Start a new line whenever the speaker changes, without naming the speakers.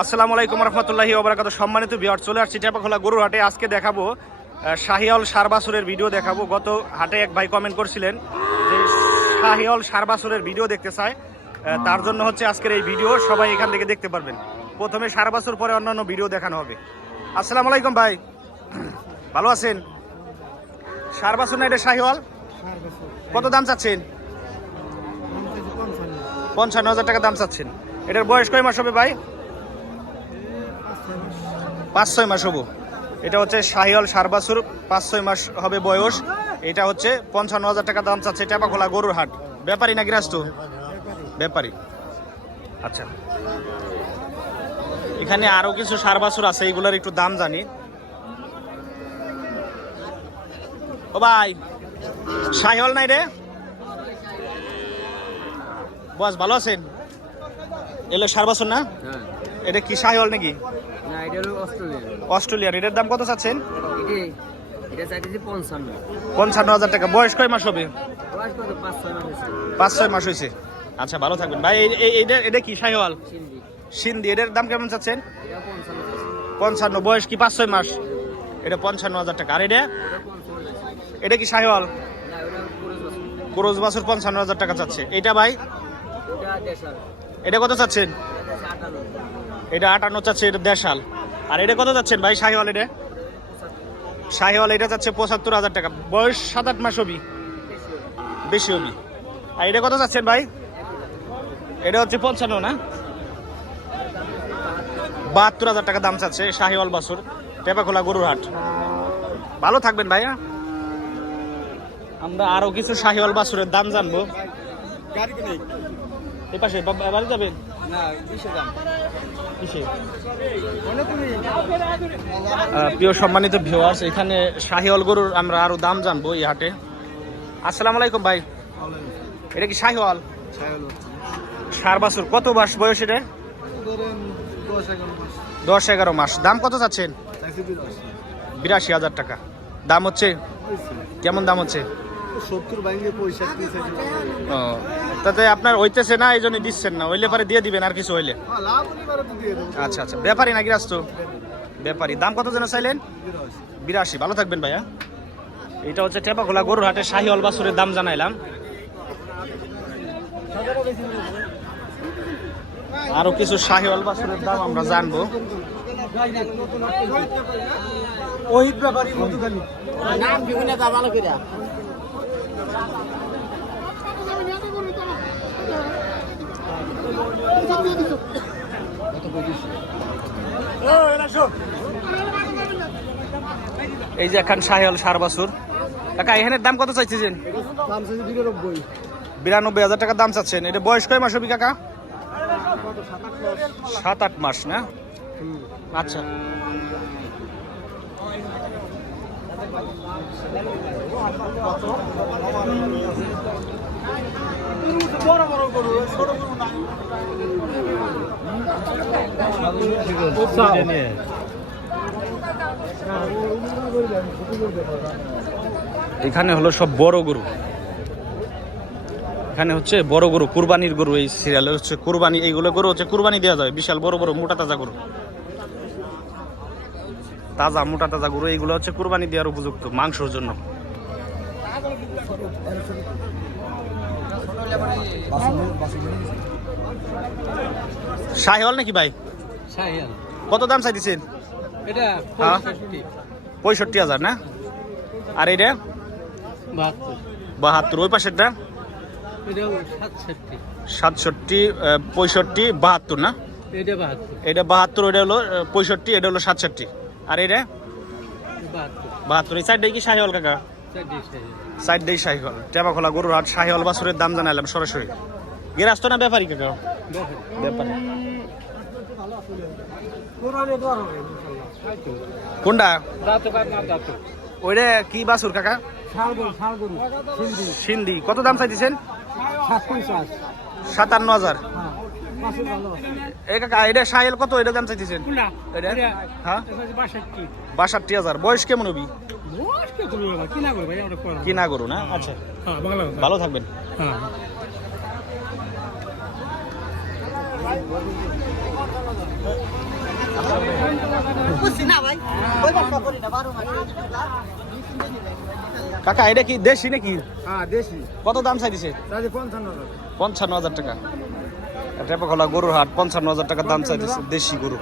আসসালামু আলাইকুম রহমতুল্লাহি ওবরাকাত সম্মানিত বিহার চলে আসছি টেপাখোলা গরুর হাটে আজকে দেখাবো আহ, শাহিওল সারবাসুরের ভিডিও দেখাবো। গত হাটে এক ভাই কমেন্ট করছিলেন যে শাহিওল সারবাসুরের ভিডিও দেখতে চায় তার জন্য হচ্ছে আজকের এই ভিডিও। সবাই এখান থেকে দেখতে পারবেন। প্রথমে সারবাসুর পরে অন্যান্য ভিডিও দেখানো হবে। আসসালামু আলাইকুম ভাই। ভালো আছেন? সারবাসুর না এটা শাহিওয়াল? কত দাম চাচ্ছেন? পঞ্চান্ন হাজার টাকা দাম চাচ্ছেন। এটার বয়স কয় মাস হবে ভাই? পাঁচ ছয় মাস হব। এটা হচ্ছে শাহিওল সারবাসুর পাঁচ ছয় মাস হবে বয়স। এটা হচ্ছে পঞ্চান্ন হাজার টাকা দাম চাচ্ছে টেপাখোলা গরুর হাট। ব্যাপারী না গৃহস্থ? ব্যাপারী। আচ্ছা। এখানে আরও কিছু সারবাসুর আছে এইগুলোর একটু দাম জানি। ও ভাই শাহিওল নাই রে? বস ভালো আছেন? এলে সারবাসুর না?
হ্যাঁ।
এটা কি শাহিওল নাকি?
অস্ট্রেলিয়ান।
অস্ট্রেলিয়ার এটার দাম কত চাচ্ছেন?
এটা পঞ্চান্ন।
হাজার টাকা। বয়স কয় মাস হবে?
কত? পাঁচ ছয় মাস হয়েছে।
আচ্ছা ভালো থাকবেন। ভাই এইটা এটা কি শাহিওয়াল?
সিন্ধি।
এটার দাম কেমন চাচ্ছেন?
পঞ্চান্ন
বয়স কি পাঁচ ছয় মাস? এটা পঞ্চান্ন হাজার টাকা। আর এটা?
এটা।
এটা কি
ওটা
ক্রোজ বছর। পঞ্চান্ন হাজার টাকা চাচ্ছে। এটা ভাই?
এটা
কত চাচ্ছেন?
এটা
এটা আটান্ন চাচ্ছে এটা দেড়শাল আর এটা কত চাচ্ছেন ভাই শাহিওয়াল এটা? শাহিওয়াল এটা চাচ্ছে পঁচাত্তর হাজার টাকা। বয়স সাত আট মাস হবি বেশি হবি আর এটা কত চাচ্ছেন ভাই? এটা হচ্ছে পঞ্চান্ন না? বাহাত্তর হাজার টাকা দাম চাচ্ছে শাহিওয়াল বাসুর টেপাখোলা গরুর হাট ভালো থাকবেন ভাইয়া। আমরা আরও কিছু শাহিওয়াল বাসুরের দাম জানব। এই পাশে বাড়ি যাবেন? প্রিয় সম্মানিত ভিউয়ার্স এখানে শাহিওয়াল গরুর আমরা আরও দাম জানব এই হাটে। আসসালামু আলাইকুম ভাই। এটা কি শাহিওয়াল? সার বাছুর কত মাস বয়স এটা?
দশ এগারো মাস।
দাম কত চাচ্ছেন?
বিরাশি।
হাজার টাকা। দাম হচ্ছে? কেমন দাম হচ্ছে?
সত্তর
তাতে আপনার হইতেছে না এই জন্য দিচ্ছেন না। হইলে পরে দিয়ে দিবেন আর কিছু হইলে।
দেবো।
আচ্ছা আচ্ছা। ব্যাপারী নাকি রাস্তো ব্যাপারী। দাম কত যেন চাইলেন? বিরাশি। ভালো থাকবেন ভাইয়া। এটা হচ্ছে টেপাখোলা গরুর হাটে শাহি অলবাসুরের দাম জানাইলাম। আরও কিছু শাহি অলবাসুরের দাম আমরা জানব।
ওই ব্যাপারই
এই যে এখন শাহিওল সার বাসুর কাকা এখানের দাম কত চাইছেন
চাইছে বিরানব্বই।
বিরানব্বই হাজার টাকা দাম চাচ্ছেন। এটা বয়স কয় মাস হবে কাকা? সাত আট মাস না? আচ্ছা। এখানে হলো সব বড় গরু। এখানে হচ্ছে বড় গরু, কুরবানির গরু এই সিরিয়ালে হচ্ছে কুরবানি, এইগুলো গরু হচ্ছে কুরবানি দেওয়া যাবে বিশাল বড় বড় মোটা তাজা গরু। তাজা, মোটা তাজা গরু, এইগুলো হচ্ছে কুরবানি দেওয়ার উপযুক্ত মাংসর জন্য। শাহিওয়াল নাকি ভাই? কত দাম চাইতেছেন?
এটা
হ্যাঁ।
পঁয়ষট্টি।
হাজার না? আর এইটা?
বাহাত্তর।
ওই পাশেরটা?
এটা সাতষট্টি।
পঁয়ষট্টি বাহাত্তর না?
এটা বাহাত্তর।
এটা হলো পঁয়ষট্টি এটা হলো সাতষট্টি। আর এটা
বাহাত্তর।
এই সাইডটাই কি শাহিওয়াল কাকা? সাইড দেই শাহিওয়াল। টেপাখোলা গরুর হাট শাহিওয়াল বাসুরের দাম জানাইলাম সরাসরি। গেরাস্ত না ব্যাপারী কাকা ব্যাপারী। কোনটা? ওইটা কি বাসুর কাকা?
সিন্ধি
কত দাম চাইতেছেন?
সাত
সাতান্ন হাজার। সাহেল কত? দাম হ্যাঁ?
বাষট্টি।
হাজার। বয়স কেমন না? আচ্ছা। ভালো থাকবেন। কাকা এটা কি দেশি নাকি? কত দাম চাইছে পঞ্চান্ন হাজার টাকা। টেপাখোলা গরুর হাট পঞ্চান্ন হাজার টাকা দাম চাইতেছে দেশি গরু।